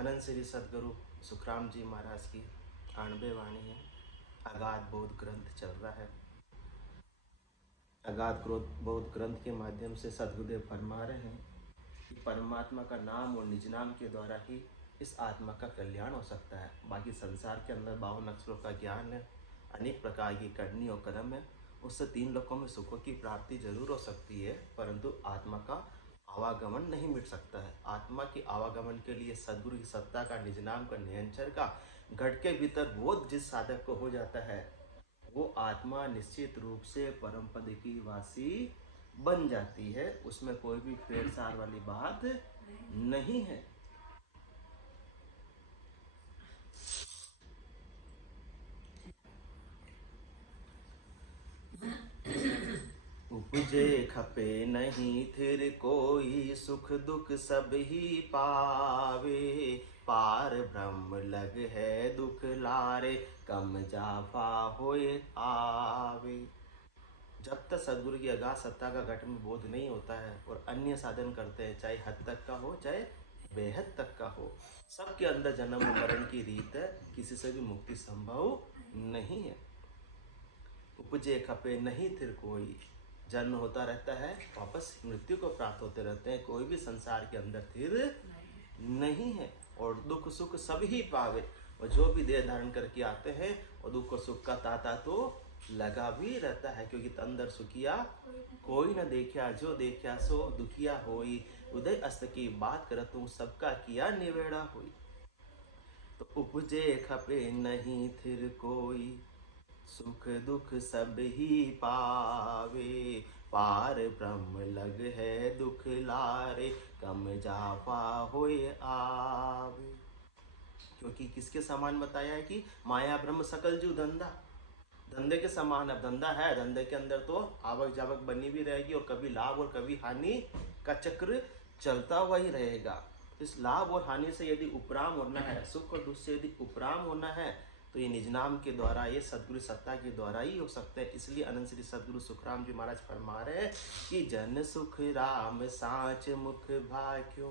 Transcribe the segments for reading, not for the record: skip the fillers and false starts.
अनंत श्री सदगुरु सुखराम जी महाराज की 98 वाणी है। अगाध बोध ग्रंथ चल रहा है। अगाध बोध ग्रंथ के माध्यम से सदगुरुदेव फरमा रहे हैं कि परमात्मा का नाम और निज नाम के द्वारा ही इस आत्मा का कल्याण हो सकता है। बाकी संसार के अंदर 52 अक्षरों का ज्ञान है, अनेक प्रकार की करनी और कर्म है, उससे 3 लोकों में सुखों की प्राप्ति जरूर हो सकती है, परंतु आत्मा का आवागमन नहीं मिट सकता है। आत्मा के आवागमन के लिए सद्गुरु की सत्ता का, निज नाम का, निरंतर का घट के भीतर बोध जिस साधक को हो जाता है, वो आत्मा निश्चित रूप से परम पद की वासी बन जाती है। उसमें कोई भी फेरसार वाली बात नहीं है। उपजे खपे नहीं थिर कोई, सुख दुख सब ही पावे। पार ब्रह्म लग है दुख लारे, कम जाफा होए आवे। जब तक सदगुरु की अगाध सत्ता का घट में बोध नहीं होता है और अन्य साधन करते हैं, चाहे हद तक का हो चाहे बेहद तक का हो, सबके अंदर जन्म और मरण की रीत है, किसी से भी मुक्ति संभव नहीं है। उपजे खपे नहीं थिर कोई, जन्म होता रहता है, वापस मृत्यु को प्राप्त होते रहते हैं, कोई भी संसार के अंदर स्थिर नहीं है। और दुख सुख सब ही पावे, और जो भी देह धारण करके आते हैं और दुख और सुख का ताता तो लगा भी रहता है, क्योंकि अंदर सुखिया कोई न देखा, जो देखा सो दुखिया होई। उदय अस्त की बात करत हूँ, सबका किया निवेड़ा हुई। तो उपजे खपे नहीं थिर कोई, सुख दुख सब ही पावे। पार ब्रह्म लग है दुख लारे, कम जाफा होए आवे। क्योंकि किसके समान बताया है कि माया ब्रह्म सकल जू धंधा, धंधे के समान। अब धंधा है, धंधे के अंदर तो आवक जावक बनी भी रहेगी और कभी लाभ और कभी हानि का चक्र चलता हुआ ही रहेगा। इस लाभ और हानि से यदि उपराम होना है, सुख और दुख से यदि उपराम होना है, तो ये निज नाम के द्वारा, ये सदगुरु सत्ता के द्वारा ही हो सकता है। इसलिए अनंत श्री सदगुरु सुखराम जी महाराज फरमा रहे हैं कि जन सुख राम साच मुख भाग्यो,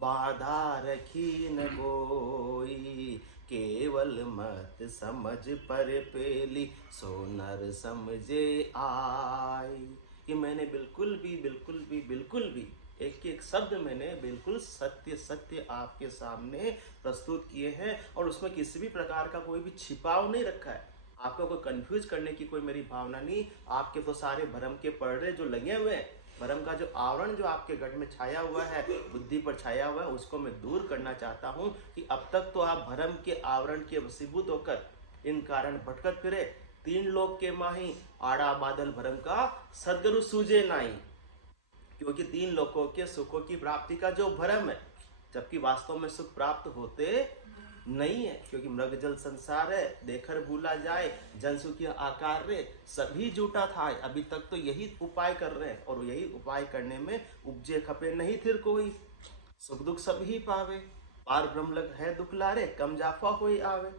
बाधा रखी न कोई। केवल मत समझ पर पेली, सो नर समझे आई। कि मैंने बिल्कुल भी एक एक शब्द मैंने बिल्कुल सत्य सत्य आपके सामने प्रस्तुत किए हैं, और उसमें किसी भी प्रकार का कोई भी छिपाव नहीं रखा है। आपको कोई कंफ्यूज करने की कोई मेरी भावना नहीं। आपके तो सारे भ्रम के पर्दे जो लगे हुए हैं, भ्रम का जो आवरण जो आपके घट में छाया हुआ है, बुद्धि पर छाया हुआ है, उसको मैं दूर करना चाहता हूँ। कि अब तक तो आप भ्रम के आवरण के वशीभूत होकर इन कारण भटकत फिरे। 3 लोक के माही, आड़ा बादल भ्रम का सदगुरु सूझे नाई। क्योंकि 3 लोकों के सुखों की प्राप्ति का जो भ्रम है, जबकि वास्तव में सुख प्राप्त होते नहीं है। क्योंकि मृग जल संसार है, देखकर भूला जाए, जन सुखी आकार रे, सभी झूठा था। अभी तक तो यही उपाय कर रहे हैं, और यही उपाय करने में उपजे खपे नहीं थिर कोई, सुख दुख सब ही पावे। पार ब्रह्म लग है दुख लारे, कम जाफा कोई आवे।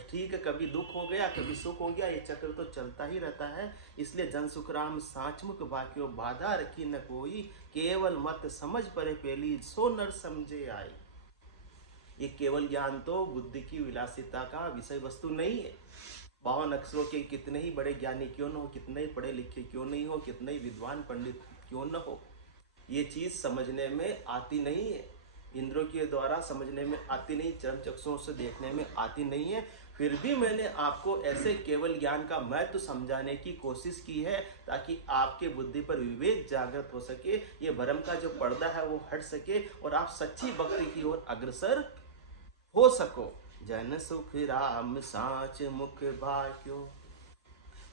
ठीक है, कभी दुख हो गया, कभी सुख हो गया, ये चक्र तो चलता ही रहता है। इसलिए जन सुख राम साचमुख बाक्यो, बाधा रखी न कोई। केवल मत समझ परे पेली, सो नर समझे आई। ये केवल ज्ञान तो बुद्धि की विलासिता का विषय वस्तु नहीं है। 52 अक्षरों के कितने ही बड़े ज्ञानी क्यों न हो, कितने ही पढ़े लिखे क्यों नहीं हो, कितने ही विद्वान पंडित क्यों न हो, ये चीज समझने में आती नहीं है। इंद्रों के द्वारा समझने में आती नहीं, चरम चक्षुओं से देखने में आती नहीं है। फिर भी मैंने आपको ऐसे केवल ज्ञान का महत्व समझाने की कोशिश की है, ताकि आपके बुद्धि पर विवेक जागृत हो सके, ये भ्रम का जो पर्दा है वो हट सके, और आप सच्ची भक्ति की ओर अग्रसर हो सको। जन सुख राम साच मुख भाग्यो,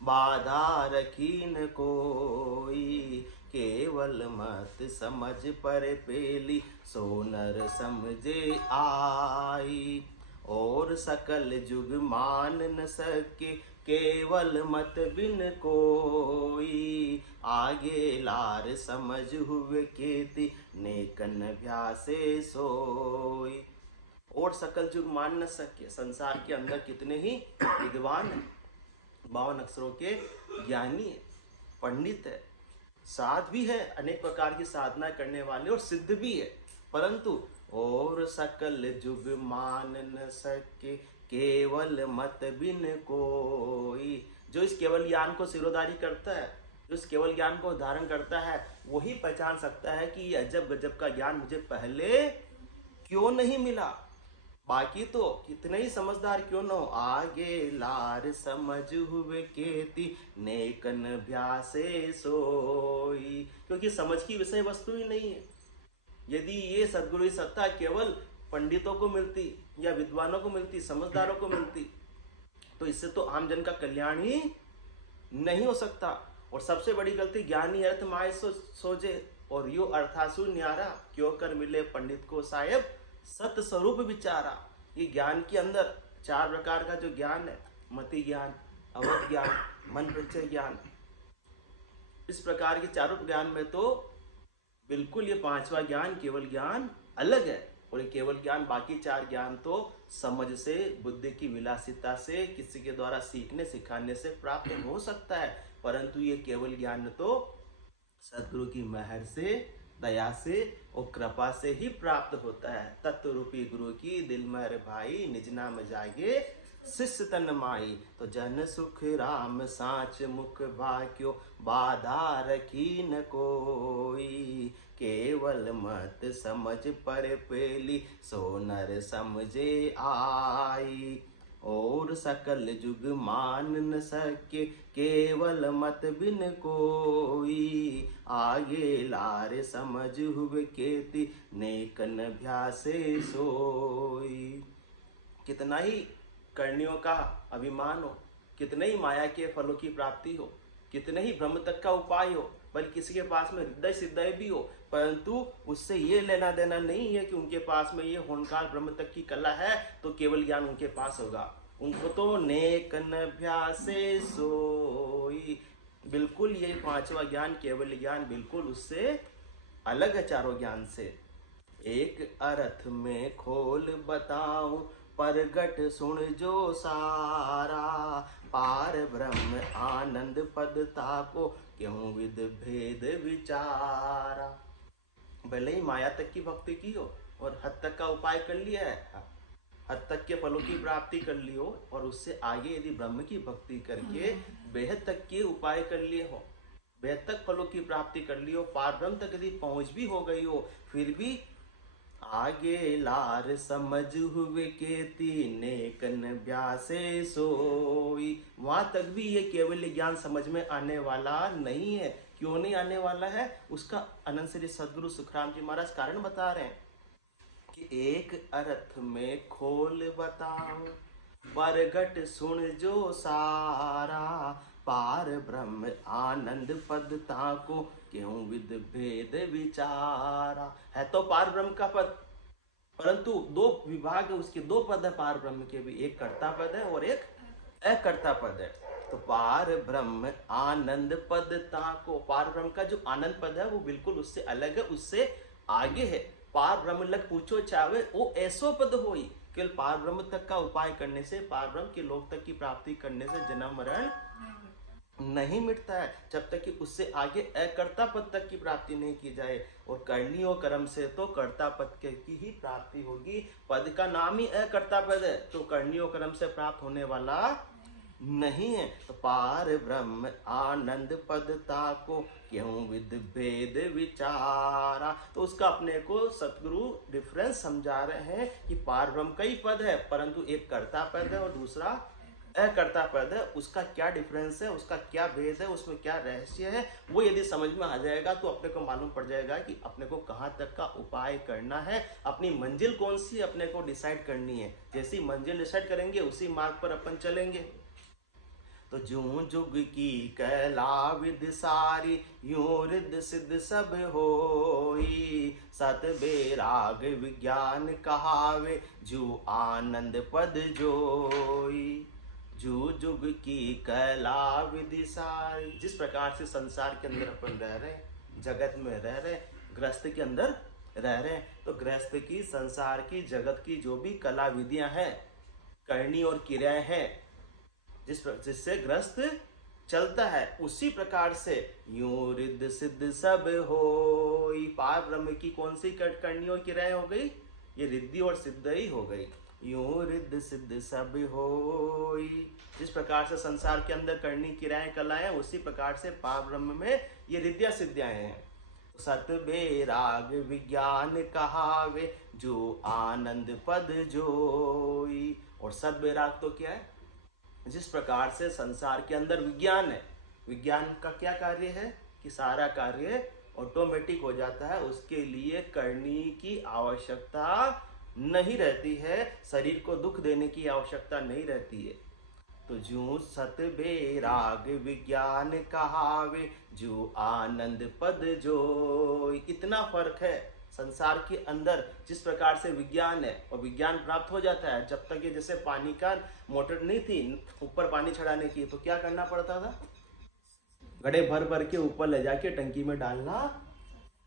बाधा रखी न कोई। केवल मत समझ पर पेली, सो नर समझे आई। और सकल जुग मान न सके, केवल मत बिन कोई। आगे लार समझ हुए केती, नेकन भ्यासे सोई। और सकल जुग मान न सके, संसार के अंदर कितने ही विद्वान हैं, 52 अक्षरों के ज्ञानी है, पंडित है, साध भी है, अनेक प्रकार की साधना करने वाले, और सिद्ध भी है, परंतु और सकल जुग मान न सके केवल मत बिन कोई। जो इस केवल ज्ञान को सिरोधारी करता है, जो इस केवल ज्ञान को धारण करता है, वही पहचान सकता है कि ये अजब गजब का ज्ञान मुझे पहले क्यों नहीं मिला। बाकी तो कितने ही समझदार क्यों न हो, आगे लार समझ हुए केती नेकन भ्यासे सोई। क्योंकि समझ की विषय वस्तु ही नहीं है। यदि ये सद्गुरु की सत्ता केवल पंडितों को मिलती या विद्वानों को मिलती, समझदारों को मिलती, तो इससे तो आम जन का कल्याण ही नहीं हो सकता। और सबसे बड़ी गलती, ज्ञानी अर्थ माय सोचे और यो अर्थासु न्यारा, क्यों कर मिले पंडित को साहेब सत स्वरूप विचारा। ये ज्ञान के अंदर 4 प्रकार का जो ज्ञान है, मति ज्ञान, अवध ज्ञान, मन प्रत्यय ज्ञान, इस प्रकार के चारों ज्ञान में तो बिल्कुल ये 5वां ज्ञान केवल ज्ञान अलग है। और ये केवल ज्ञान, बाकी 4 ज्ञान तो समझ से, बुद्धि की विलासिता से, किसी के द्वारा सीखने सिखाने से प्राप्त हो सकता है, परंतु ये केवल ज्ञान तो सद्गुरु की मेहर से, दया से और कृपा से ही प्राप्त होता है। तत्व रूपी गुरु की दिल मेरे भाई, निज नाम जागे शिष्य तन माई। तो जन सुख राम साच मुख भाक्यो, बाधा रखी न कोई। केवल मत समझ पर पेली, सो नर समझे आई। और सकल जुग मान न सके केवल मत बिन कोई। आगे लारे समझ हुए केती नेकन भ्यासे सोई। कितना ही कर्णियों का अभिमान हो, कितने ही माया के फलों की प्राप्ति हो, कितने ही ब्रह्म तक का उपाय हो, बल्कि किसी के पास में हृदय सिद्धय भी हो, परंतु उससे ये लेना देना नहीं है कि उनके पास में ये होनकार ब्रह्म तक की कला है तो केवल ज्ञान उनके पास होगा। उनको तो नेकन भ्यासे सोई। बिल्कुल ये 5वां ज्ञान, केवल ज्ञान, बिल्कुल उससे अलग है चारों ज्ञान से। एक अर्थ में खोल बताऊं, परगट सुन जो सारा। पार ब्रह्म आनंद पदता को, क्यों विद भेद विचारा। भले ही माया तक की भक्ति की हो और हद तक का उपाय कर लिया है, हद तक के फलों की प्राप्ति कर ली हो, और उससे आगे यदि ब्रह्म की भक्ति करके बेहद तक के उपाय कर लिए हो, बेहद तक फलों की प्राप्ति कर ली हो, पार ब्रह्म तक यदि पहुंच भी हो गई हो, फिर भी आगे लार समझ हुए केती नेकन भ्यासे सोई। वहां तक भी ये केवल ज्ञान समझ में आने वाला नहीं है। क्यों नहीं आने वाला है? उसका अनंत श्री सद्गुरु सुखराम जी महाराज कारण बता रहे हैं कि एक अर्थ में खोल बताऊं, परगट सुन जो सारा। पार ब्रह्म आनंद पदता को, क्यों विद भेद विचारा। है तो पार ब्रह्म का पद, परंतु 2 विभाग है उसके, 2 पद है पार ब्रह्म के भी, एक कर्ता पद है और एक अकर्ता पद है। तो पार ब्रह्म आनंद पदता को, पार ब्रह्म का जो आनंद पद है वो बिल्कुल उससे अलग है, उससे आगे है। पार ब्रह्म लग पूछो चावे, वो ऐसो पद होई। केवल पार ब्रह्म तक का उपाय करने से, पार ब्रह्म के लोक तक की प्राप्ति करने से जन्म मरण नहीं मिटता है, जब तक कि उससे आगे अकर्ता पद तक की प्राप्ति नहीं की जाए। और करनी और कर्म से तो कर्ता पद की ही प्राप्ति होगी। पद का नाम ही अकर्ता पद है, तो करनी और कर्म से प्राप्त होने वाला नहीं है। तो पार ब्रह्म आनंद पदता को, क्यों विद भेद विचारा। तो उसका अपने को सतगुरु डिफरेंस समझा रहे हैं कि पार ब्रह्म का ही पद है, परंतु एक कर्ता पद है और दूसरा अकर्ता पद है। उसका क्या डिफरेंस है, उसका क्या भेद है, उसमें क्या रहस्य है, वो यदि समझ में आ जाएगा तो अपने को मालूम पड़ जाएगा कि अपने को कहाँ तक का उपाय करना है, अपनी मंजिल कौन सी अपने को डिसाइड करनी है। जैसी मंजिल डिसाइड करेंगे उसी मार्ग पर अपन चलेंगे। तो जूं जुग की कला विद सारी, यूं रिद सिद्ध सब होई। सत बेराग विज्ञान कहावे, जू आनंद पद जोई। जू जुग की कला विधि सारी। जिस प्रकार से संसार के अंदर अपन रह रहे हैं, जगत में रह रहे हैं, गृहस्थ के अंदर रह रहे हैं, तो गृहस्थ की, संसार की, जगत की जो भी कला विधियां हैं, करनी और क्रियाएं हैं, जिससे गृहस्थ चलता है, उसी प्रकार से यूं रिद्ध सिद्ध सब होई। पार ब्रह्म की कौन सी करनी और क्रियाएं हो गई? ये रिद्धि और सिद्ध ही हो गई। यूं रिद्ध सिद्ध सब होई। जिस प्रकार से संसार के अंदर करनी क्रियाएं कलाएं, उसी प्रकार से पारब्रह्म में ये रिद्धियां सिद्धियां हैं। सत बेराग विज्ञान कहावे, जो आनंद पद जोई। और सत बेराग तो क्या है? जिस प्रकार से संसार के अंदर विज्ञान है, विज्ञान का क्या कार्य है कि सारा कार्य ऑटोमेटिक हो जाता है, उसके लिए करने की आवश्यकता नहीं रहती है, शरीर को दुख देने की आवश्यकता नहीं रहती है। तो जो सत बेराग विज्ञान कहावे, जो आनंद पद जो, इतना फर्क है संसार के अंदर। जिस प्रकार से विज्ञान है और विज्ञान प्राप्त हो जाता है, जब तक ये जैसे पानी का मोटर नहीं थी ऊपर पानी चढ़ाने की, तो क्या करना पड़ता था? घड़े भर भर के ऊपर ले जाके टंकी में डालना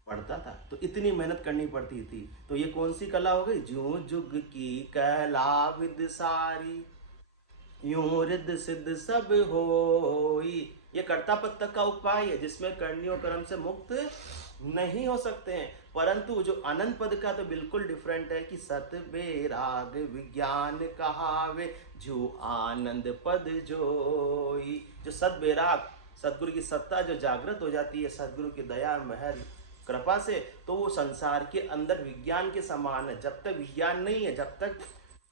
पड़ता था, तो इतनी मेहनत करनी पड़ती थी। तो ये कौन सी कला हो गई? जो जुग की कला विद सारी, यूं रिद्ध सिद्ध सब होई। ये कर्ता पद तक का उपाय है, जिसमें करनी और कर्म से मुक्त नहीं हो सकते हैं। परंतु जो अनंत पद का तो बिल्कुल डिफरेंट है कि सत बेराग विज्ञान कहावे, जो आनंद पद जोई। जो सत बेराग, सदगुरु की सत्ता जो जागृत हो जाती है सदगुरु की दया महर कृपा से, तो वो संसार के अंदर विज्ञान के समान है। जब तक विज्ञान नहीं है, जब तक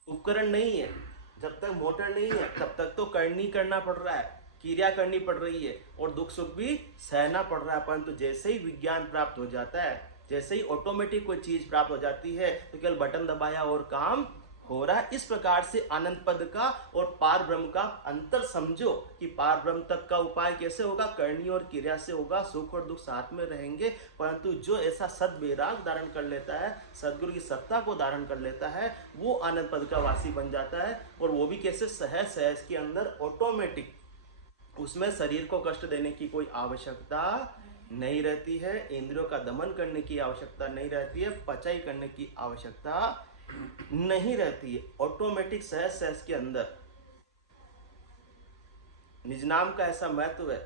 उपकरण नहीं है, जब तक मोटर नहीं है, तब तक तो करनी करना पड़ रहा है, क्रिया करनी पड़ रही है और दुख सुख भी सहना पड़ रहा है। परंतु जैसे ही विज्ञान प्राप्त हो जाता है, जैसे ही ऑटोमेटिक कोई चीज प्राप्त हो जाती है, तो केवल बटन दबाया और काम हो रहा है। इस प्रकार से अनंत पद का और पार ब्रह्म का अंतर समझो कि पार ब्रह्म तक का उपाय कैसे होगा? करनी और क्रिया से होगा, सुख और दुख साथ में रहेंगे। परंतु जो ऐसा सद बेराग धारण कर लेता है, सदगुरु की सत्ता को धारण कर लेता है, वो अनंत पद का वासी बन जाता है। और वो भी कैसे? सहज सहज के अंदर ऑटोमेटिक, उसमें शरीर को कष्ट देने की कोई आवश्यकता नहीं रहती है, इंद्रियों का दमन करने की आवश्यकता नहीं रहती है, पचाई करने की आवश्यकता नहीं रहती है। ऑटोमेटिक सहज सहज के अंदर निज नाम का ऐसा महत्व है।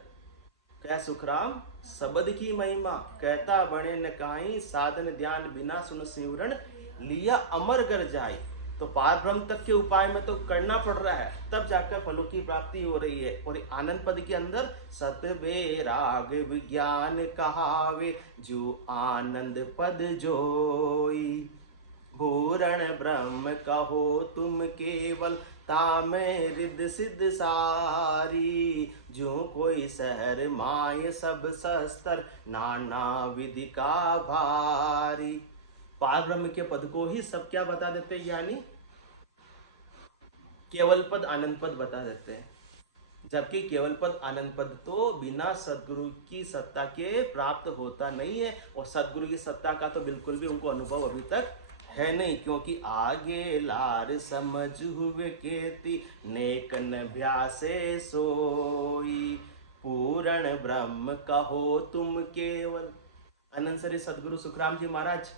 कह सुखराम शब्द की महिमा, कहता बने न काई, साधन ध्यान बिना सुन सिमरन, लिया अमर कर जाए। तो पार ब्रह्म तक के उपाय में तो करना पड़ रहा है, तब जाकर फलों की प्राप्ति हो रही है। और आनंद पद के अंदर सत बेराग विज्ञान कहावे, जो आनंद पद जोई। पूर्ण ब्रह्म कहो तुम केवल, तामें रिद्ध सिद्ध सारी। जो कोई सहर माय सब शस्त्र, नाना विधि का भारी। पार ब्रह्म के पद को ही सब क्या बता देते हैं? यानी केवल पद आनंद पद बता देते हैं। जबकि केवल पद आनंद पद तो बिना सदगुरु की सत्ता के प्राप्त होता नहीं है। और सदगुरु की सत्ता का तो बिल्कुल भी उनको अनुभव अभी तक है नहीं, क्योंकि आगे लार समझ हुए केती, नेकन भ्यासे सोई। पूर्ण ब्रह्म कहो तुम केवल। अनंत सरे सदगुरु सुखराम जी महाराज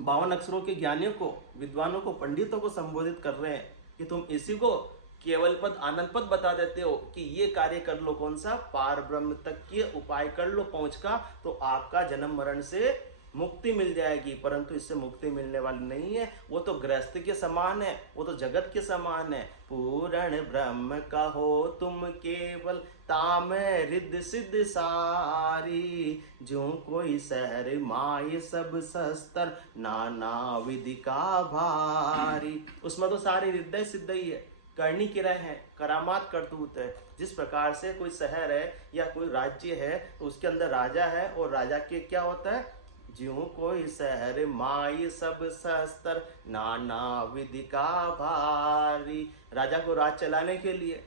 52 अक्षरों के ज्ञानियों को, विद्वानों को, पंडितों को संबोधित कर रहे हैं कि तुम इसी को केवल पद आनंद पद बता देते हो कि ये कार्य कर लो, कौन सा? पार ब्रह्म तक के उपाय कर लो पहुंच का, तो आपका जन्म मरण से मुक्ति मिल जाएगी। परंतु इससे मुक्ति मिलने वाली नहीं है, वो तो गृहस्थ के समान है, वो तो जगत के समान है। पूर्ण ब्रह्म कहो तुम केवल, तामें रिद्ध सिद्ध सारी। जो कोई सहर माय सब शस्त्र, नाना विधि का भारी। उसमें तो सारी रिद्ध सिद्ध ही है, करनी क्रिया है, करामात करतूत है। जिस प्रकार से कोई शहर है या कोई राज्य है, तो उसके अंदर राजा है, और राजा के क्या होता है? ज्यों कोई शहर माय सब शस्त्र, नाना विधि का भारी। राजा को राज चलाने के लिए,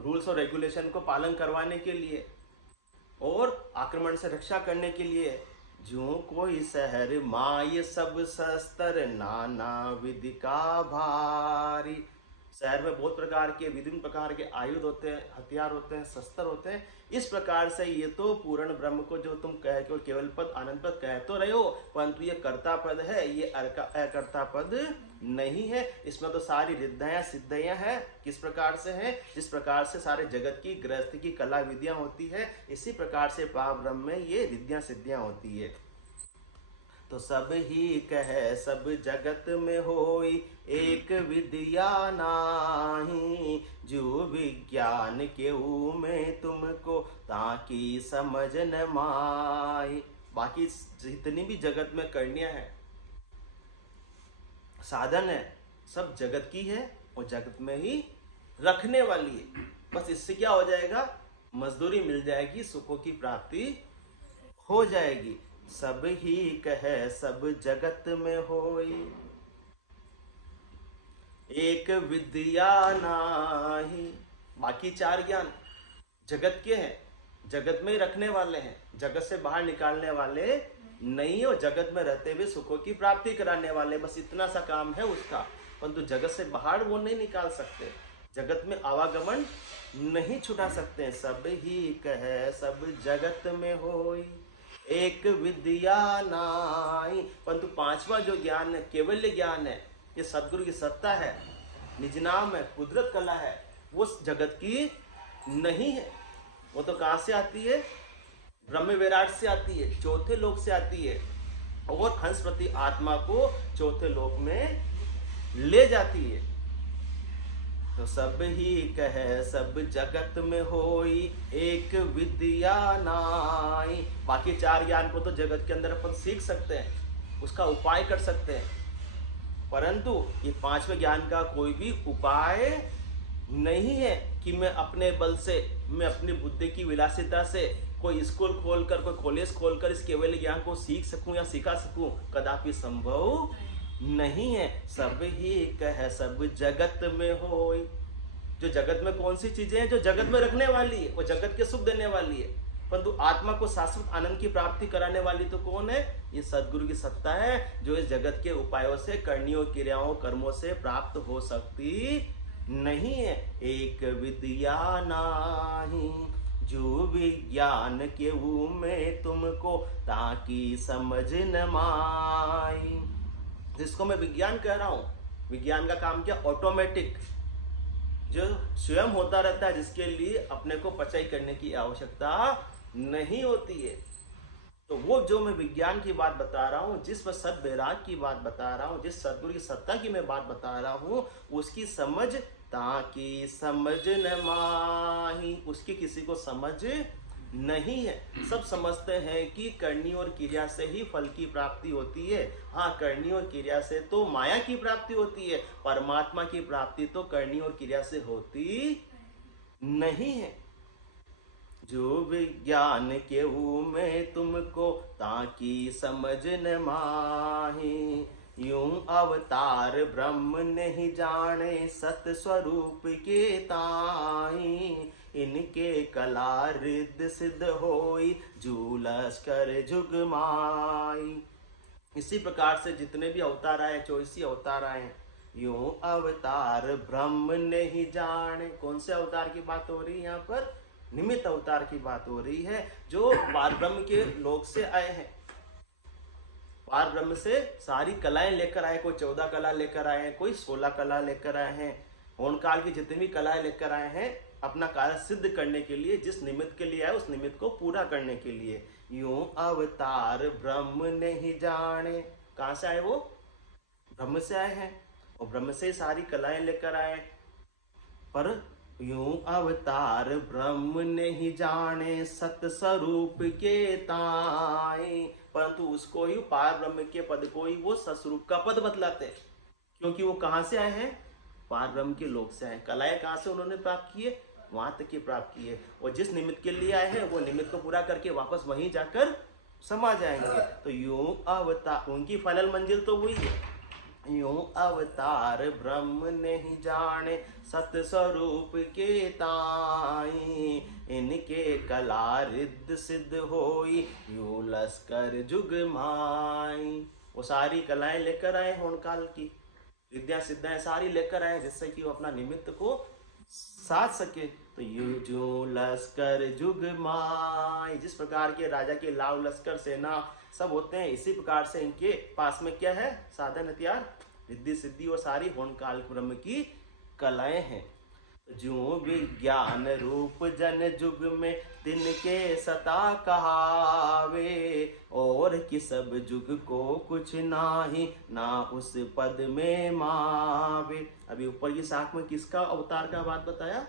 रूल्स और रेगुलेशन को पालन करवाने के लिए और आक्रमण से रक्षा करने के लिए, ज्यों कोई शहर माय सब शस्त्र, नाना विधि का भारी। शहर में बहुत प्रकार के, विभिन्न प्रकार के आयुध होते हैं, हथियार होते हैं, शस्त्र होते हैं। इस प्रकार से ये तो पूर्ण ब्रह्म को जो तुम कह के केवल पद आनंद पद कह तो रहे हो, परंतु ये कर्ता पद है, ये अकर्ता पद नहीं है। इसमें तो सारी रिद्धियां सिद्धियां हैं। किस प्रकार से है? जिस प्रकार से सारे जगत की गृहस्थ की कला विधियां होती है, इसी प्रकार से पार ब्रह्म में ये रिद्धियां सिद्धियां होती है। तो सब ही कह सब जगत में होई, एक विद्या नाही। जो विज्ञान केहू में तुमको, ताकि समझ न माई। बाकी जितनी भी जगत में करनियां है, साधन है, सब जगत की है और जगत में ही रखने वाली है। बस इससे क्या हो जाएगा, मजदूरी मिल जाएगी, सुखों की प्राप्ति हो जाएगी। सब ही कह सब जगत में होई, एक विद्या नाही। बाकी चार ज्ञान जगत के हैं, जगत में ही रखने वाले हैं, जगत से बाहर निकालने वाले नहीं हो, जगत में रहते हुए सुखों की प्राप्ति कराने वाले, बस इतना सा काम है उसका। परंतु जगत से बाहर वो नहीं निकाल सकते, जगत में आवागमन नहीं छुटा सकते। सब ही कह सब जगत में होई, एक विद्या नाई। परंतु पांचवा जो ज्ञान है, केवल्य ज्ञान है, ये सदगुरु की सत्ता है, निज नाम है, कुदरत कला है, वो जगत की नहीं है। वो तो कहाँ से आती है, ब्रह्म विराट से आती है, चौथे लोक से आती है, और हंस प्रति आत्मा को चौथे लोक में ले जाती है। तो सब ही कह सब जगत में होई, एक विद्या नाई। बाकी चार ज्ञान को तो जगत के अंदर अपन सीख सकते हैं, उसका उपाय कर सकते हैं, परंतु ये पांचवें ज्ञान का कोई भी उपाय नहीं है कि मैं अपने बल से, मैं अपनी बुद्धि की विलासिता से कोई स्कूल खोलकर, कोई कॉलेज खोलकर इस केवल ज्ञान को सीख सकूं या सिखा सकूं, कदापि संभव नहीं है। सब ही कह सब जगत में होई। जो जगत में कौन सी चीजें हैं, जो जगत में रखने वाली है, वो जगत के सुख देने वाली है, परंतु आत्मा को शाश्वत आनंद की प्राप्ति कराने वाली तो कौन है, ये सदगुरु की सत्ता है, जो इस जगत के उपायों से, करनियों, क्रियाओं, कर्मों से प्राप्त हो सकती नहीं है। एक विद्या नाही, जो विज्ञान केहू में तुमको, ताकि समझ न माई। जिसको मैं विज्ञान कह रहा हूं, विज्ञान का काम क्या, ऑटोमेटिक, जो स्वयं होता रहता है, जिसके लिए अपने को पचाई करने की आवश्यकता नहीं होती है। तो वो जो मैं विज्ञान की बात बता रहा हूँ, जिस पर सद वैराग की बात बता रहा हूँ, जिस सदगुरु की सत्ता की मैं बात बता रहा हूँ, उसकी समझ, ताकि समझ न माही, उसकी किसी को समझ नहीं है। सब समझते हैं कि करनी और क्रिया से ही फल की प्राप्ति होती है। हाँ, करनी और क्रिया से तो माया की प्राप्ति होती है, परमात्मा की प्राप्ति तो करनी और क्रिया से होती नहीं है। जो विज्ञान केहू में तुमको, ताकि समझ न माही। यूं अवतार ब्रह्म नहीं जाने, सत स्वरूप के ताई। इनके कला रिद्ध सिद्ध होई, झूलस कर जुग माई। इसी प्रकार से जितने भी अवतार आए, 24 अवतार आए, यूं अवतार ब्रह्म नहीं जाने। कौन से अवतार की बात हो रही है यहाँ पर, निमित्त अवतार की बात हो रही है, जो पार ब्रह्म के लोक से आए हैं। पार ब्रह्म से सारी कलाएं लेकर आए, कोई 14 कला लेकर आए हैं, कोई 16 कला लेकर आए हैं। होन काल की जितनी भी कलाएं लेकर आए हैं, अपना कार्य सिद्ध करने के लिए, जिस निमित्त के लिए आए उस निमित्त को पूरा करने के लिए। यूं अवतार ब्रह्म नहीं जाने, कहां से आए वो, ब्रह्म से आए हैं, और ब्रह्म से सारी कलाएं लेकर आए। पर यूं अवतार ब्रह्म नहीं जाने, सत स्वरूप के ताई। परंतु उसको ही, पार ब्रह्म के पद को ही वो सस्वरूप का पद बतलाते हैं, क्योंकि वो कहां से आए हैं, पार ब्रह्म के लोक से आए। कलाएं कहां से उन्होंने प्राप्त की है, वहां तक की प्राप्त की है, और जिस निमित्त के लिए आए हैं वो निमित्त को पूरा करके वापस वहीं जाकर समा जाएंगे। तो यूं अवतार, उनकी फाइनल मंजिल तो वही है। यूं अवतार ब्रह्म नहीं जाने, सत स्वरूप के ताई। इनके कला रिद्ध सिद्ध होई, यूं लश्कर जुग माई। वो सारी कलाएं लेकर आए होन काल की, विद्या सिद्धाएं सारी लेकर आए, जिससे कि वो अपना निमित्त को साध सके। तो यू जो लश्कर जुग माई, जिस प्रकार के राजा के लाव लश्कर सेना सब होते हैं, इसी प्रकार से इनके पास में क्या है, साधन हथियार, रिद्धि सिद्धि और सारी होन काल ब्रह्म की कलाएं हैं। ज्यों विज्ञान रूप जन जुग में तिनके सता कहावे, और कि सब जुग को कुछ नाही ना उस पद में मावे। अभी ऊपर की साख में किसका अवतार का बात बताया?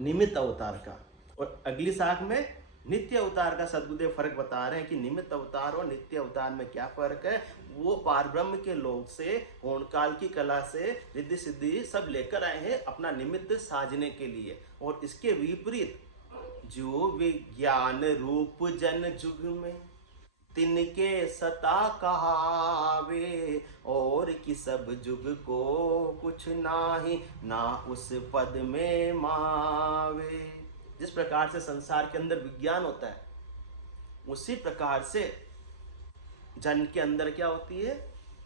निमित्त अवतार का। और अगली साख में नित्य अवतार का सद्गुरुदेव फर्क बता रहे हैं कि निमित्त अवतार और नित्य अवतार में क्या फर्क है। वो पारब्रह्म के लोक से, होनकाल की कला से रिद्धि सिद्धि सब लेकर आए हैं अपना निमित्त साजने के लिए। और इसके विपरीत जो विज्ञान रूप जन जुग में तिनके सता कहावे, और कि सब जुग को कुछ नाही ना उस पद में मावे। जिस प्रकार से संसार के अंदर विज्ञान होता है, उसी प्रकार से जन के अंदर क्या होती है?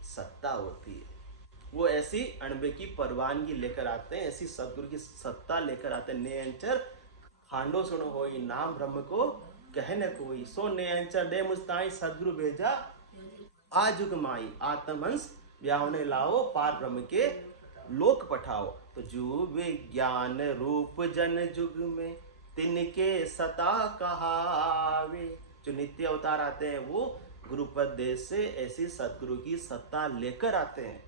सत्ता होती है। वो ऐसी अणबे की परवानगी लेकर आते हैं, ऐसी सदगुरु की सत्ता लेकर आते हैं। नेअंचर खांडो सुनो होई, नाम ब्रह्म को कहने कोई, सो नेअंचर दे मुस्ताई सदगुरु भेजा आजुग माई, आत्महंस ब्याहने लाओ, पार ब्रह्म के लोक पठाओ। तो जो विज्ञान रूप जन जुग में तिनके सता कहावे, जो नित्य अवतार आते हैं वो गुरुपदेश से ऐसी सदगुरु की सत्ता लेकर आते हैं।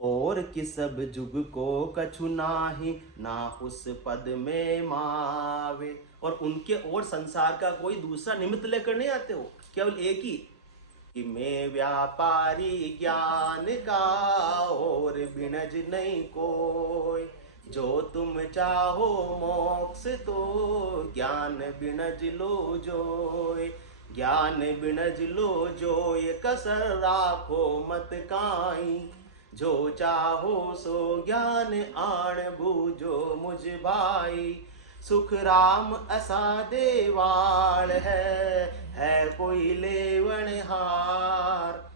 और कि सब जुग को कछु नाही ना उस पद में मावे, और उनके और संसार का कोई दूसरा निमित्त लेकर नहीं आते हो, केवल एक ही कि मैं व्यापारी ज्ञान का और बिनज नहीं कोई, जो तुम चाहो मोक्ष तो ज्ञान बिनज लो जोय, ज्ञान बिनज लो जोय कसर राखो मत काई, जो चाहो सो ज्ञान आण बूझो मुझ भाई, सुख राम असा देवाल है कोई लेवन हार,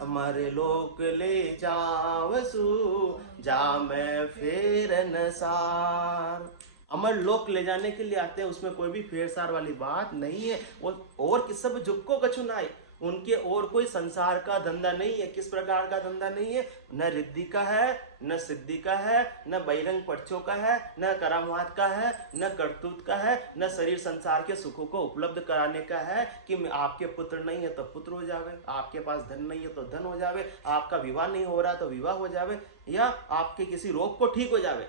अमर लोक ले जावसु जा मैं फेर नसार। अमर लोक ले जाने के लिए आते हैं, उसमें कोई भी फेर सार वाली बात नहीं है। और कि सब जुग को कछु नाई, उनके और कोई संसार का धंधा नहीं है। किस प्रकार का धंधा नहीं है? न रिद्धि का है, न सिद्धि का है, न बहिरंग पर्चों का है, न करामात का है, न कर्तुत का है, न शरीर संसार के सुखों को उपलब्ध कराने का है कि आपके पुत्र नहीं है तो पुत्र हो जावे, आपके पास धन नहीं है तो धन हो जावे, आपका विवाह नहीं हो रहा तो विवाह हो जावे, या आपके किसी रोग को ठीक हो जावे।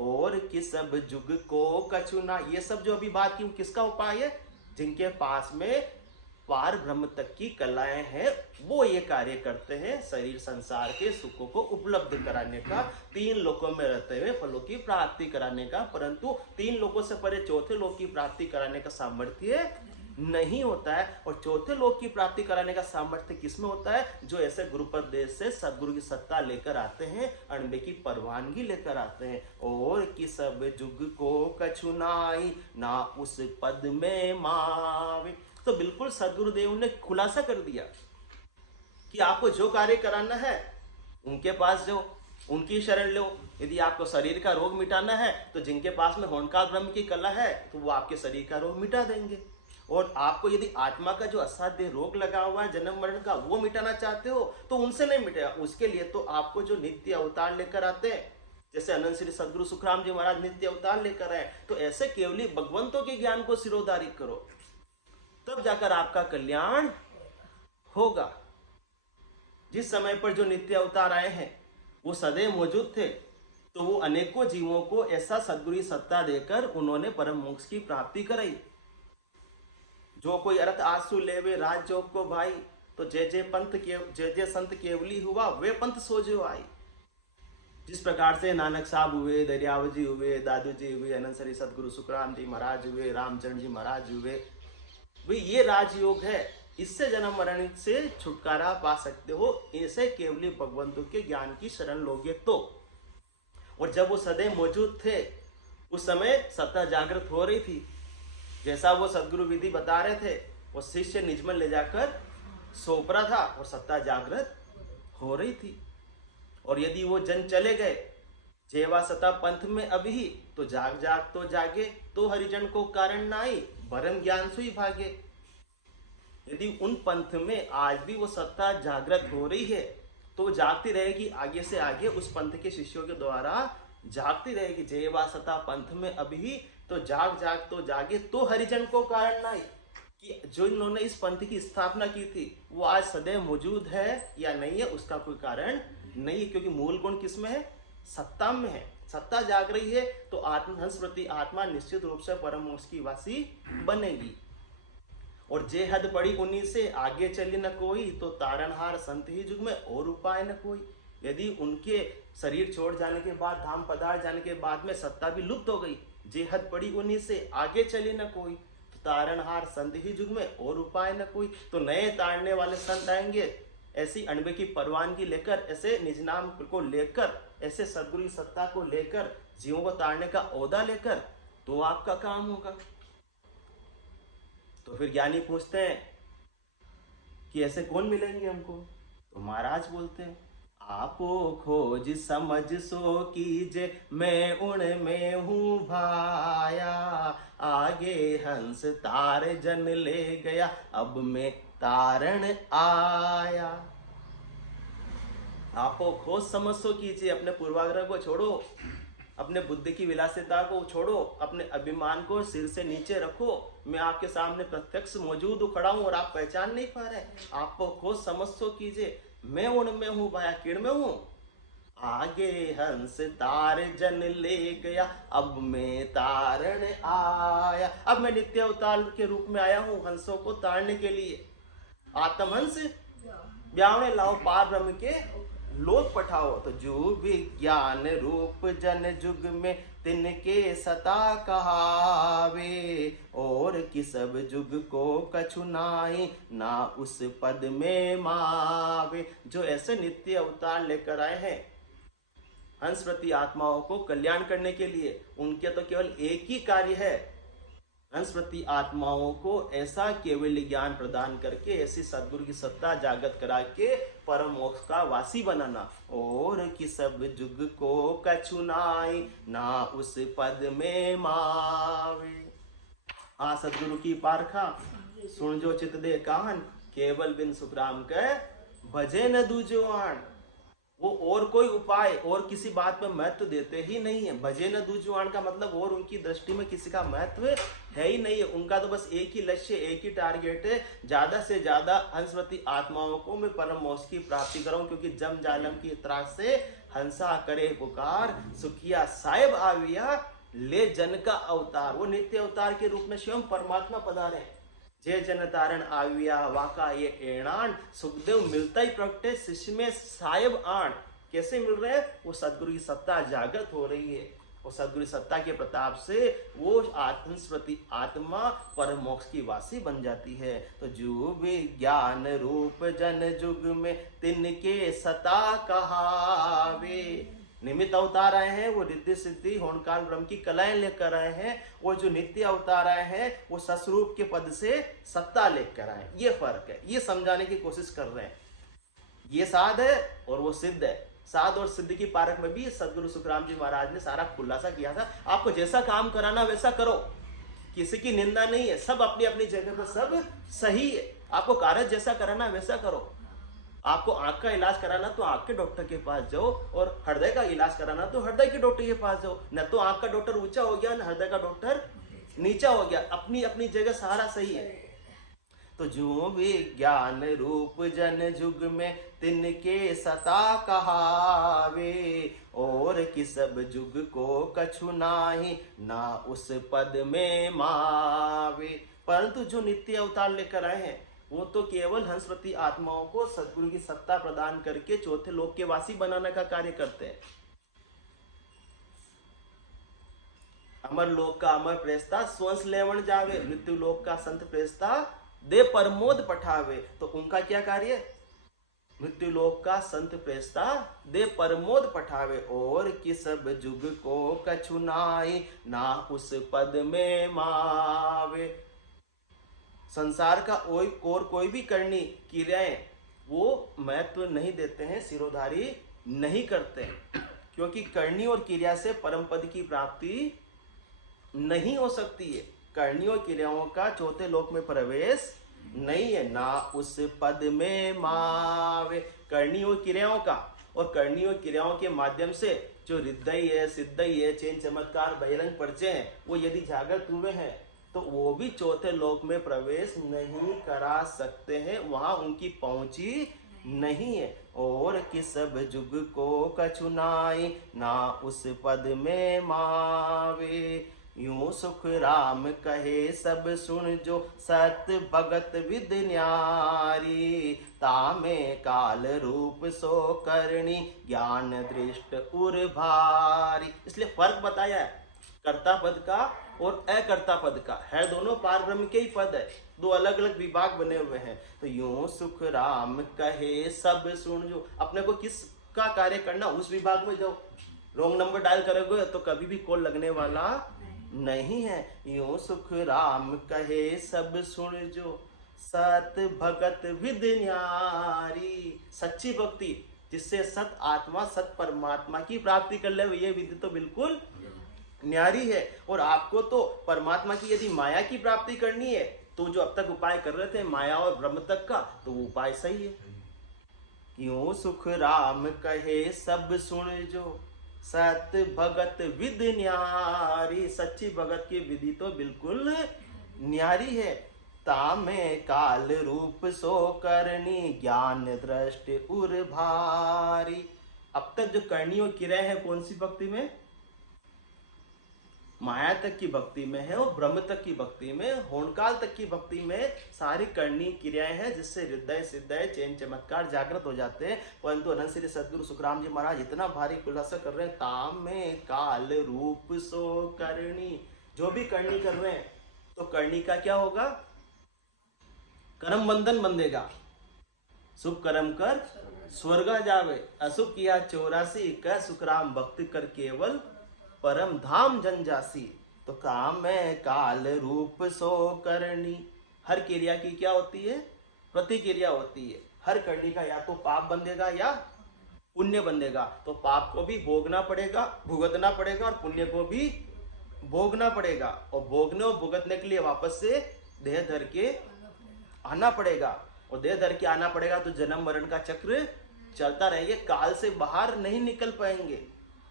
और कि सब जुग को कछु ना, ये सब जो अभी बात की किसका उपाय है? जिनके पास में पार ब्रह्म तक की कलाएं हैं, वो ये कार्य करते हैं शरीर संसार के सुखों को उपलब्ध कराने का, तीन लोकों में रहते हुए फलों की प्राप्ति कराने का। परंतु तीन लोकों से परे चौथे लोक की प्राप्ति कराने का सामर्थ्य नहीं होता है। और चौथे लोक की प्राप्ति कराने का सामर्थ्य किसमें होता है? जो ऐसे गुरुपदेश से सदगुरु की सत्ता लेकर आते हैं, अणबे की परवानगी लेकर आते हैं। और कि सब जुग को कछु नाई ना उस पद में मावे। तो बिल्कुल सदगुरुदेव ने खुलासा कर दिया कि आपको जो कार्य कराना है उनके पास जाओ, उनकी शरण लो। यदि आपको शरीर का रोग मिटाना है तो जिनके पास में होनकाल ब्रह्म की कला है तो वो आपके शरीर का रोग मिटा देंगे। और आपको यदि आत्मा का जो असाध्य रोग लगा हुआ है जन्म मरण का, वो मिटाना चाहते हो तो उनसे नहीं मिटेगा। उसके लिए तो आपको जो नित्य अवतार लेकर आते हैं, जैसे अनंत श्री सदगुरु सुखराम जी महाराज नित्य अवतार लेकर आए, तो ऐसे केवली भगवंतों के ज्ञान को सिरोधारी करो, तब जाकर आपका कल्याण होगा। जिस समय पर जो नित्य अवतार आए हैं वो सदैव मौजूद थे, तो वो अनेकों जीवों को ऐसा सद्गुरु सत्ता देकर उन्होंने परम मोक्ष की प्राप्ति कराई। जो कोई अर्थ आंसू लेवे राज जोग को भाई, तो जय जय पंथ के जय जय संत केवली हुआ, वे पंथ सोजो आई। जिस प्रकार से नानक साहब हुए, दरियाव जी हुए, दादू जी हुए, अनंत श्री सदगुरु सुखराम जी महाराज हुए, रामचरण जी महाराज हुए, वे ये राजयोग है। इससे जन्म मरण से छुटकारा पा सकते हो, इसे केवली भगवंतों के ज्ञान की शरण लोगे तो। और जब वो सदैव मौजूद थे उस समय सत्ता जागृत हो रही थी। जैसा वो सदगुरु विधि बता रहे थे, वो शिष्य निज में ले जाकर सौंप रहा था और सत्ता जागृत हो रही थी। और यदि वो जन चले गए जेवा सता पंथ में अभी, तो जाग जाग तो जागे, तो हरिजन को कारण ना आई, भरम ज्ञान सुई भागे। यदि उन पंथ में आज भी वो सत्ता जागृत हो रही है तो जागती रहेगी, आगे से आगे उस पंथ के शिष्यों के द्वारा जागती रहेगी। जेवा सता पंथ में अभी, तो जाग जाग तो जागे तो हरिजन को कारण नहीं, कि जो इन्होंने इस पंथ की स्थापना की थी वो आज सदैव मौजूद है या नहीं है, उसका कोई कारण नहीं, क्योंकि मूल गुण किसमें है? सत्ता में है। सत्ता जाग रही है तो हंस प्रति आत्मा निश्चित रूप से परम मोक्ष की वासी बनेगी। और जे हद पड़ी उन्हीं से आगे चली न कोई, तो तारणहार संत ही जुग में और उपाय न कोई। यदि उनके शरीर छोड़ जाने के बाद, धाम पधार जाने के बाद में सत्ता भी लुप्त हो गई, जे हद पड़ी उन्हीं से आगे चली न कोई, तो तारणहार संत ही जुग में और उपाय न कोई। तो नए तारने वाले संत आएंगे, ऐसी अणबे की परवानगी लेकर, ऐसे निज नाम को लेकर, ऐसे सदगुरु की सत्ता को लेकर, जीवों को तारने का ओहदा लेकर, तो आपका काम होगा। तो फिर ज्ञानी पूछते हैं कि ऐसे कौन मिलेंगे हमको? तो महाराज बोलते हैं, आपो खोज समझ सो कीजे, मैं उन में हूँ भाया, आगे हंस तार जन ले गया, अब मैं तारण आया। आपो खोज समझ सो कीजिए, अपने पूर्वाग्रह को छोड़ो, अपने बुद्धि की विलासिता को छोड़ो, अपने अभिमान को सिर से नीचे रखो। मैं आपके सामने प्रत्यक्ष मौजूद हूँ, खड़ा हूँ और आप पहचान नहीं पा रहे। आपको खोज समझ सो कीजिए, मैं उनमें हूँ भाया, किण में हूँ। आगे हंस तार जन ले गया, अब मैं तारण आया। अब मैं नित्य अवतार के रूप में आया हूँ हंसों को तारने के लिए। आत्महंस ब्यावने लाओ, पार ब्रह्म के लोक पठाओ। तो जो विज्ञान रूप जन जुग में, तिनके सता कहावे, और कि सब जुग को कछु नाई, ना उस पद में मावे। जो ऐसे नित्य अवतार लेकर आए हैं हंस प्रति आत्माओं को कल्याण करने के लिए, उनके तो केवल एक ही कार्य है, हंस प्रति आत्माओं को ऐसा केवल ज्ञान प्रदान करके, ऐसी सद्गुरु की सत्ता जागृत करा के परम मोक्ष का वासी बनाना। और कि सब जुग को कछु नाई, ना उस पद में मावे। आ सद्गुरु की पारखा सुन जो चित दे कान, केवल बिन सुखराम के भजे न दूजो आन। वो और कोई उपाय और किसी बात पर महत्व देते ही नहीं है। भजे न दूजुआन का मतलब और उनकी दृष्टि में किसी का महत्व है ही नहीं है। उनका तो बस एक ही लक्ष्य, एक ही टारगेट है, ज्यादा से ज्यादा हंसवती आत्माओं को मैं परम मोक्ष की प्राप्ति कराऊं। क्योंकि जम जालम की त्रास से हंसा करे पुकार, सुखिया साहेब आविया, ले जन का अवतार। वो नित्य अवतार के रूप में स्वयं परमात्मा पधारे। जय जन तारण आविया वाका ये एणान, सुखदेव मिलता ही प्रगटे शिष्य में साहेब आण। कैसे मिल रहे हैं? वो सदगुरु की सत्ता जागृत हो रही है। वो सदगुरु सत्ता के प्रताप से वो आत्मस्मृति आत्मा परम मोक्ष की वासी बन जाती है। तो जो विज्ञान रूप जन जुग में, तिनके सता कहावे। निमित्त अवतार आए हैं वो रिद्धि सिद्धि होनकाल ब्रह्म की कलाएं लेकर आए हैं। वो जो नित्य अवतार आए हैं वो सस्वरूप के पद से सत्ता लेकर आए। ये फर्क है, ये समझाने की कोशिश कर रहे हैं। ये साध है और वो सिद्ध है। साध और सिद्ध की पारख में भी सदगुरु सुखराम जी महाराज ने सारा खुलासा किया था। आपको जैसा काम कराना वैसा करो, किसी की निंदा नहीं है, सब अपनी अपनी जगह पर सब सही है। आपको कार्य जैसा कराना वैसा करो। आपको आंख का इलाज कराना तो आंख के डॉक्टर के पास जाओ, और हृदय का इलाज कराना तो हृदय के डॉक्टर के पास जाओ। न तो आंख का डॉक्टर ऊंचा हो गया, न हृदय का डॉक्टर नीचा हो गया। अपनी अपनी जगह सारा सही है। तो जो विज्ञान रूप जन जुग में, तिनके सता कहावे। और कि सब जुग को कछु नाही, ना उस पद में मावे। परंतु जो नित्य अवतार लेकर आए हैं वो तो केवल हंसवती आत्माओं को सद्गुरु की सत्ता प्रदान करके चौथे लोक के वासी बनाने का कार्य करते हैं। अमर लोक का अमर प्रेस्ता स्वंस लेवण जावे, मृत्यु लोक का संत प्रेस्ता दे परमोद पठावे। तो उनका क्या कार्य? मृत्यु लोक का संत प्रेस्ता दे परमोद पठावे। और कि सब जुग को कछु नाई, ना उस पद में मावे। संसार का और कोई भी करनी क्रियाएं वो महत्व नहीं देते हैं, सिरोधारी नहीं करते, क्योंकि करनी और क्रिया से परम पद की प्राप्ति नहीं हो सकती है। करनी और क्रियाओं का चौथे लोक में प्रवेश नहीं है। ना उस पद में मावे। करनी और क्रियाओं का और करनी और क्रियाओं के माध्यम से जो हृदय है, सिद्धय है, चैन चमत्कार, बहिरंग परिचय हैं, वो यदि जागृत हुए हैं तो वो भी चौथे लोक में प्रवेश नहीं करा सकते हैं, वहां उनकी पहुंची नहीं है। और कि सब जुग को कछु नाई, ना उस पद में मावे। यूं सुख राम कहे सब सुन जो, सत भगत विद न्यारी। तामे काल रूप सो करणी, ज्ञान दृष्ट उर भारी। इसलिए फर्क बताया है कर्ता पद का और अकर्ता पद का, है दोनों पार ब्रह्म के ही पद है, दो अलग अलग विभाग बने हुए हैं। तो यूं सुख राम कहे सब सुन जो, अपने को किसका कार्य करना उस विभाग में जाओ। रॉन्ग नंबर डायल करोगे तो कभी भी कॉल लगने वाला नहीं है। यूं सुख राम कहे सब सुन जो, सत भगत विद न्यारी। सच्ची भक्ति जिससे सत आत्मा, सत परमात्मा की प्राप्ति कर ले, ये विधि तो बिल्कुल न्यारी है। और आपको तो परमात्मा की यदि माया की प्राप्ति करनी है तो जो अब तक उपाय कर रहे थे माया और ब्रह्म तक का, तो वो उपाय सही है। क्यों सुख राम कहे सब सुन जो, सत भगत विद न्यारी। सच्ची भगत की विधि तो बिल्कुल न्यारी है। तामे काल रूप सो करनी, ज्ञान दृष्टि उर भारी। अब तक जो करनी और क्रिया है कौन सी भक्ति में? माया तक की भक्ति में है और ब्रह्म तक की भक्ति में, होनकाल तक की भक्ति में सारी करनी क्रियाएं हैं जिससे हृदय, सिद्धय, चैन चमत्कार जागृत हो जाते हैं। परंतु अनंत श्री सदगुरु सुखराम जी महाराज इतना भारी खुलासा कर रहे हैं, ताम में काल रूप सो करनी। जो भी करनी कर रहे हैं तो करनी का क्या होगा? कर्म बंधन बंधेगा। शुभ कर्म कर स्वर्गा जावे, अशुभ किया 84, कह सुखराम भक्ति कर केवल परम धाम जनजासी। तो काम में काल रूप सो करनी। हर क्रिया की क्या होती है? प्रतिक्रिया होती है। हर करनी का या तो पाप बंधेगा या पुण्य बंधेगा। तो पाप को भी भोगना पड़ेगा, भुगतना पड़ेगा, और पुण्य को भी भोगना पड़ेगा। और भोगने और भुगतने के लिए वापस से देह धर के आना पड़ेगा। और देह धर के आना पड़ेगा तो जन्म मरण का चक्र चलता रहेगा, काल से बाहर नहीं निकल पाएंगे।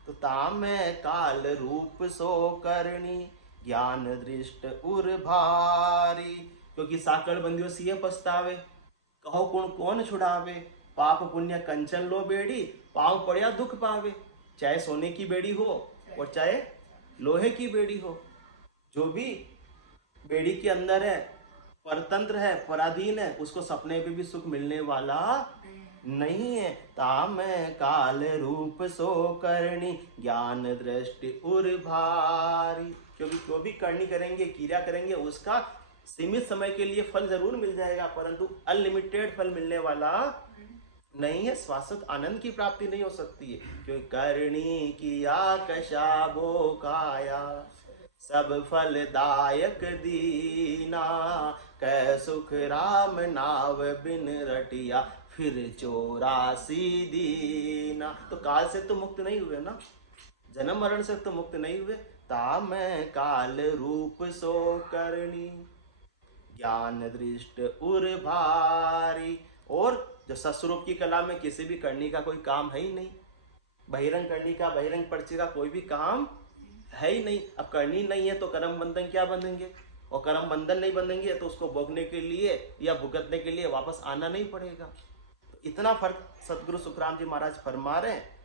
तो ताम काल रूप सो करनी, ज्ञान दृष्ट उर भारी। क्योंकि साकड़ बंदियों सिए पछतावे, कहो कौन कौन छुड़ावे। पाप पुण्य कंचन लो बेड़ी, पांव पड़िया दुख पावे। चाहे सोने की बेड़ी हो और चाहे लोहे की बेड़ी हो, जो भी बेड़ी के अंदर है, परतंत्र है, पराधीन है, उसको सपने पे भी सुख मिलने वाला नहीं है। ताम काल रूप सो करनी, ज्ञान दृष्टि उर भारी। क्योंकि जो भी करनी करेंगे, क्रिया करेंगे, उसका सीमित समय के लिए फल जरूर मिल जाएगा, परंतु अनलिमिटेड फल मिलने वाला नहीं है। शाश्वत आनंद की प्राप्ति नहीं हो सकती है। क्योंकि करनी किया कशा बो काया, सब फलदायक दीना। कह सुख राम नाव बिन रटिया, फिर 84 दीना। तो काल से तो मुक्त नहीं हुए ना, जन्म मरण से तो मुक्त नहीं हुए। ताम काल रूप सो करनी, ज्ञान दृष्ट उर भारी। और जो सस्वरूप की कला में किसी भी करनी का कोई काम है ही नहीं। बहिरंग करनी का, बहिरंग पर्चे का कोई भी काम है ही नहीं। अब करनी नहीं है तो कर्म बंधन क्या बंधेंगे? और कर्म बंधन नहीं बंधेंगे तो उसको भोगने के लिए या भुगतने के लिए वापस आना नहीं पड़ेगा। तो इतना फर्क सदगुरु सुखराम जी महाराज फरमा रहे हैं।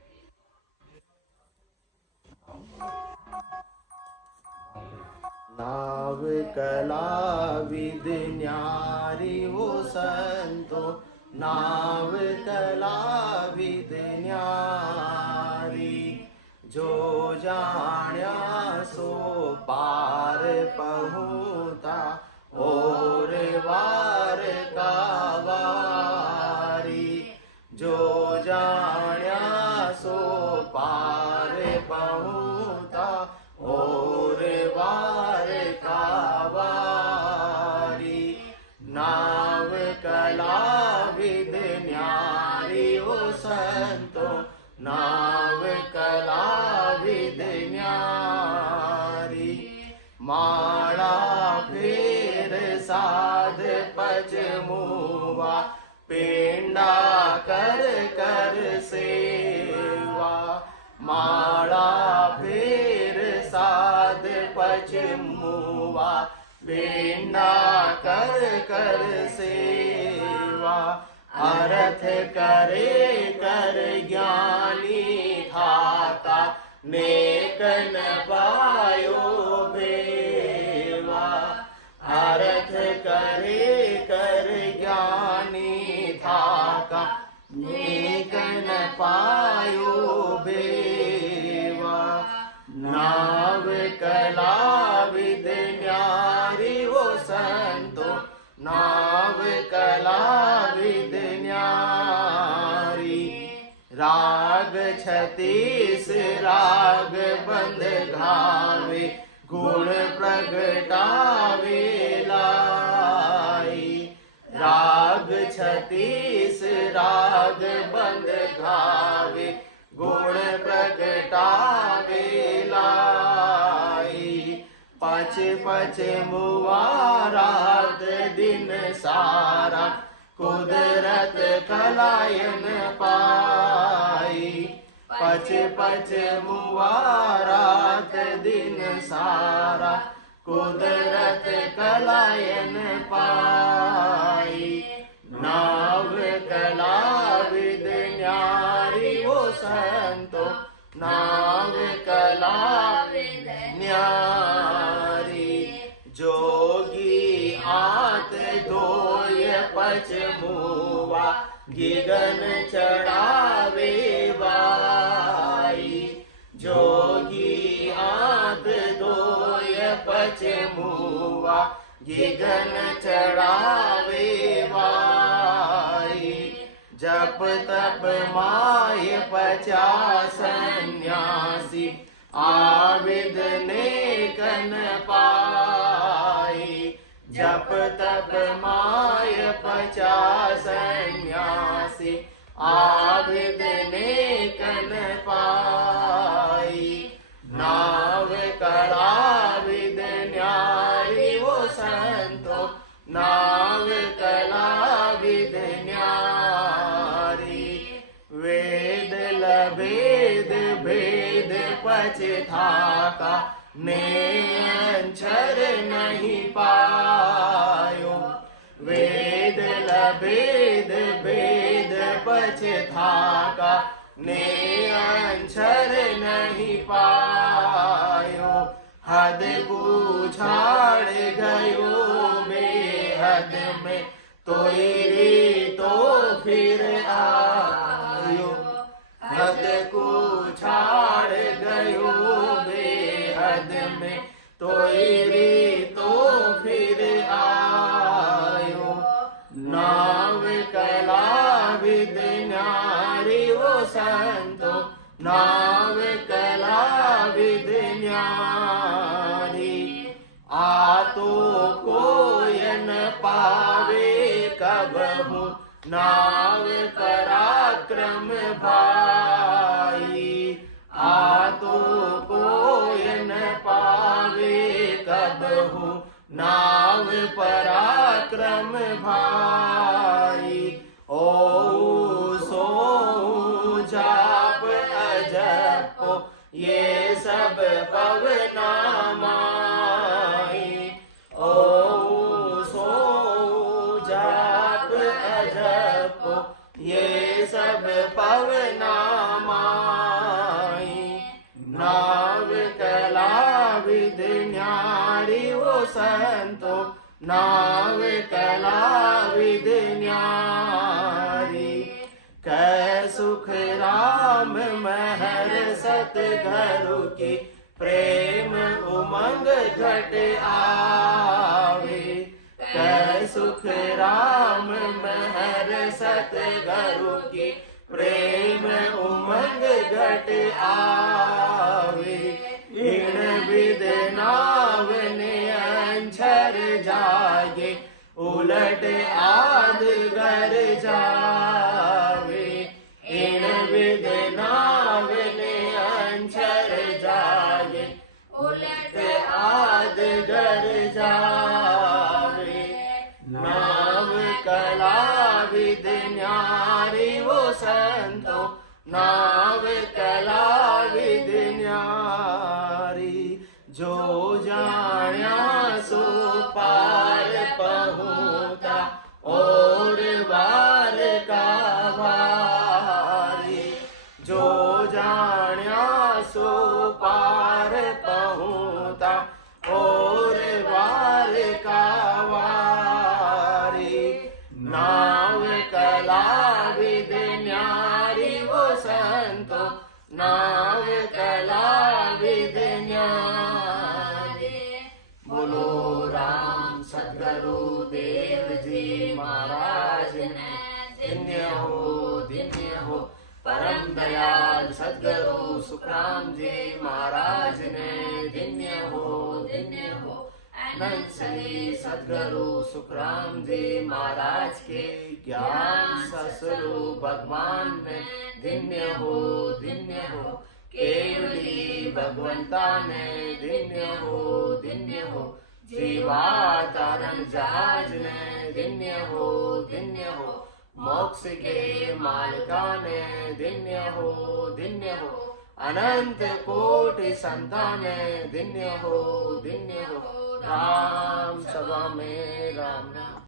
नाव कला विद न्यारी वो संतो, नाव कला विद न्यारी। जो जाण्या सो पार पहुँता, और वार का वारी। जो जाण्या सो पार पहुँता, और वार का वारी। नाव कला विद न्यारी वो संतो, नाव कला विद न्यारी। माला फेर साध पच मुवा, पेंडा कर कर से माड़ा फेर साध पचमुआ, बेंडा कर कर सेवा। अर्थ करे कर ज्ञानी थाका, नेक न पायो भेवा। अर्थ करे कर ज्ञानी थाका, नेक न पायो भेवा। नाव कला विद न्यारी वो संतो, नाव कला विद न्यारी। राग 36 राग बंद घावे, गुण प्रगटावे लाई। राग 36 राग बंद घावे, गुण प्रगटावे लाई। पच पच मुआ रात दिन सारा, कुदरत कलायन पाई। पच पच मुआ रात दिन सारा, कुदरत कलायन पाई। नाव कला विद न्यारी वो संतो, नाव कला विद न्यारी। जोगी आत धोय पचमुआ, गिगन चढ़ावे बाई। जोगी आत धोय पचमुआ, गिगन चढ़ावे बाई। जप तप माय 50 सन्यासी, आविद नेकन पाई। जप तप माय 50 सन्यासी, आविद नेकन पाई। नाव कला विद न्यारी वो संतो, नाव कला विद न्यारी। वेद लभेद भेद पछताका, ने अंचर नहीं पायो। वेद लभेद भेद पछताका, ने अंचर नहीं पायो। हद पूछाड़ गयो बेहद में, तोयरी तो फिर आयो। हद को छाड़ गयो बेहद में, तोयरी तो फिर आयो। नाव कला विद न्यारी वो संतो, नाव कला विद न्यारी। आतो कोयन पावे कबहु, नाव पराक्रम भाई। आतो कोयन पावे कबहु, नाव पराक्रम भाई। ओ सो जाप अजपो, ये सब पवना माई। ओ सो जाप अजपो, ये सब पवना माई। नाव कला विद न्यारी वो संतो, नाव कला विद न्यारी। कै सुख राम महर सत घरु की, प्रेम उमंग घट आवे। कै सुख राम महर सत घरु की, प्रेम उमंग घट आवे। इन विद नाव ने अंछर जागे, उलट आद घर जावे। इन विद नाव ने अंछर जागे, उलट आद घर जावे। नाव कला विद न्यारी वो संतो, नाव कला जो जाण्या सो पार पहुँचा और बार का भारी। जो जाण्या सो पार पहुँचा और बार का वारी। नाव कला विद न्यारी वो संतो, नाव कला विद न्यारी। बोलो राम सद्गुरु देव जी महाराज ने धन्य हो परम दयाल सद्गुरु सुखराम जी महाराज ने धन्य हो अनंत श्री सद्गुरु सुखराम जी महाराज के ज्ञान ससुरु भगवान ने धन्य हो केवली भगवंता ने धन्य हो जीवातारण जहाज ने धन्य हो मोक्ष के मालिका ने धन्य हो अनंत कोटि संताने धन्य हो राम सभा में राम नाम।